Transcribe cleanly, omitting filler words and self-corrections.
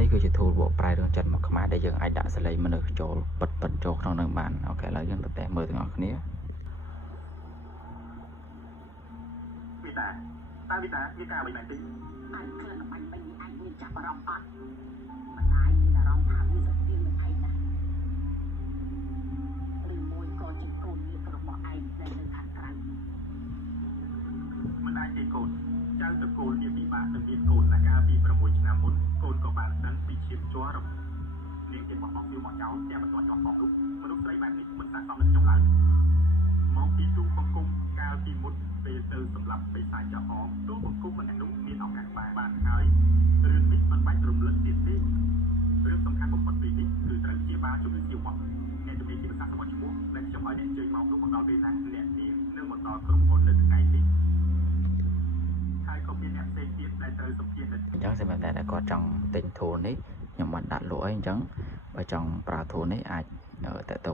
នេះគឺជាធូលបកប្រែរឿងចិត្តមកខ្មែរដែលយើងអាចដាក់សលេងមនុស្សចូលពិតចូលក្នុងនឹងបានអូខេឥឡូវយើងទៅមើលទាំងអស់គ្នាវិតាតើវិតាវាការអ្វីមែនទេអាចក្លិនបាញ់មិញអាចមានចាប់អារម្មណ៍អត់មិនដាច់មានអារម្មណ៍ថាវាសុខភាពនឹងឯងណាឬមួយក៏ជាកូនញាតិរបស់ឯងដែលនៅខាងក្រៅមិនអាចទេកូនចៅតកូលវាពិបាកនឹងមានកូនណាកាលពី6ឆ្នាំមុនកូនក៏បានដឹងពីឈាមជ័រនាងគេបោះបង់វាមកចោលតែមិនទាន់ជាប់ផងនោះមនុស្សស្រីបែបនេះមិនស័ក្តិសមនឹងខ្ញុំឡើយមកពីទូបង្គំកាលពីមុនពេលទៅសម្រាប់បេសាចចាហងទូបង្គំម្នាក់នោះមានឱកាសបានហើយរឿងនេះមិនបាច់រំលឹកទៀតទេរឿងសំខាន់បំផុតពេលនេះគឺត្រូវជាបាលជំនឿសៀវមកអ្នកជំនាញជាភាសាសមុទ្រឈ្មោះដែលខ្ញុំឲ្យអ្នកជើញមកនោះមកដល់ពេលណាអ្នកនាងនឹងមកដល់ក្រុមហ៊ុននៅថ្ងៃនេះហើយក៏មានអ្នកផ្សេងទៀតដែលត្រូវសម្ភាសន៍អញ្ចឹងសម្រាប់តែគាត់ចង់ទិញធូលនេះខ្ញុំបានដាក់លក់អីអញ្ចឹងបើចង់ប្រើធូលនេះអាចតទៅ